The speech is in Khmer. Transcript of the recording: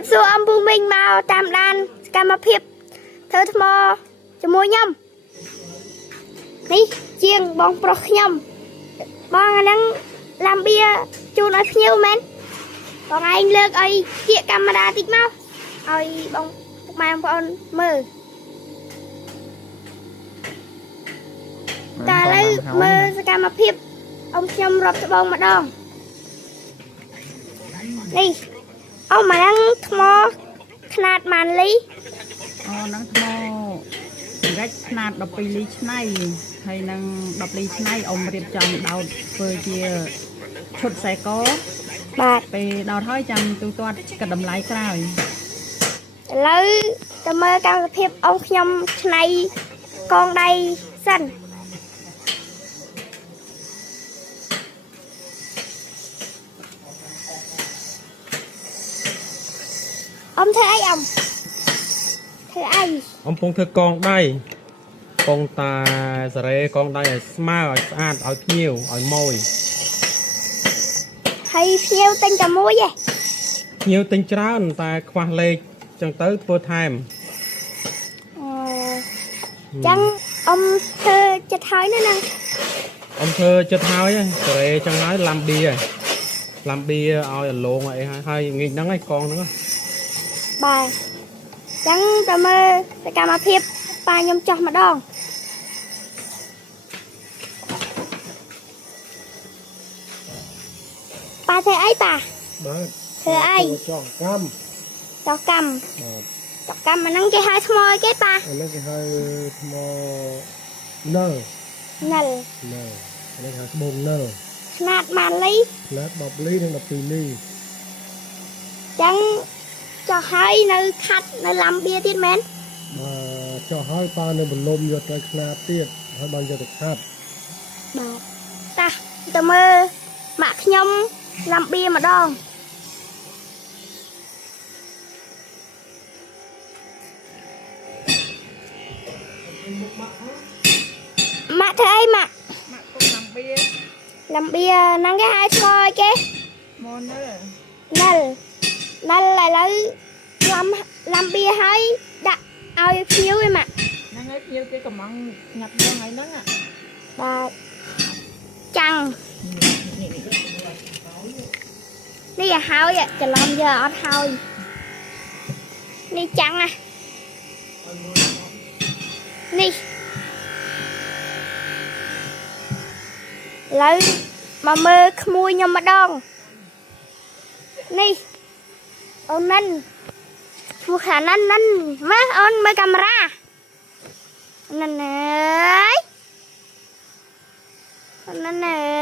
Chụp số âm bù mình màu tam đàn cam mà phiếp thơ thơ mò cho môi nhâm ní chiêng bóng bọc nhâm bóng đang làm bia chôn ở nhiều men bóng anh lược ấy kia camera tích mau ơi bóng mang bọn mơ ta lấy mơ cam mà phiếp ông nhâm rộp cho bóng mà đong đi ông mà đang thơขนาดมันลีนังทอรักขนาด10 ลีឆ្នៃហើយនឹង10 ลีឆ្នៃអ៊ំរៀបចំដោតធ្វើជាឈុតខ្សែកបាទពេលដោតហើយចាំទូទាត់កាត់តម្លៃក្រោយឥឡូវទៅមើលកម្មវិធីអង្គខ្ញុំឆ្នៃកងដៃសិនôngធ្វើអីôngធ្វើអីអំពងធ្វើកងដៃកងតាសារ៉េកងដៃឲ្យស្មើឲ្យស្អាតឲ្យភ្ញៀវឲ្យម៉ួយហើយភ្ញៀវទិញតែមួយទេភ្ញៀវទិញច្រើនតែខ្វះលេខចឹងទៅធ្វើថែមចឹងអ៊ំធ្វើចិត្តហើយណាហ្នឹងអ៊ំធ្វើចិត្តហើយសារ៉េចឹងហើយឡាំប៊ីឲ្យឡាំប៊ីឲ្យអាឡងអីហើយងាយហ្នឹងហើយកងហ្នឹងបាទចឹងទៅមើលសកម្មភាពប៉ាខ្ញុំចោះម្ដងប៉ាធ្វើអីប៉ាបាទធ្វើអីចោះកម្មចោះកម្មបាទចោះកម្មអាហ្នឹងគេហៅថ្មអីគេប៉ាអានេះគេហៅថ្មនៅនិលនៅអានេះហៅត្បូងនៅຂະຫນາດម៉ានលីខ្នាត10 លីនិង12 លីចឹងចោះហើយនៅខាត់នៅឡាំបៀទៀតមែនបាទចោះហើយប៉ានៅបន្លុំយកទៅខ្នាតទៀតហើយបានយកទៅខាត់បាទតាទៅមើលម៉ាក់ខ្ញុំឡាំបៀម្ដងម៉ាក់ធ្វើអីម៉ាក់គុំឡាំបៀហ្នឹងគេហៅឈ្មោះអីគេម៉ូនិលឥឡូវឡាំបៀហើយដាក់ឲ្យភ្ញៀវឯម៉ាក់ហ្នឹងហើយភ្ញៀវគេកំងញ៉ាត់ហ្នឹងហើយហ្នឹងបាទចាំងនេះឲ្យហើយច្រឡំយកអត់ហើយនេះចាំងណានេះឥឡូវមកមើលក្មួយខ្ញុំម្ដងនេះអូននិនពួកខានិនមើលអូនមើលកាមេរ៉ានិនអើយអូននិនអើ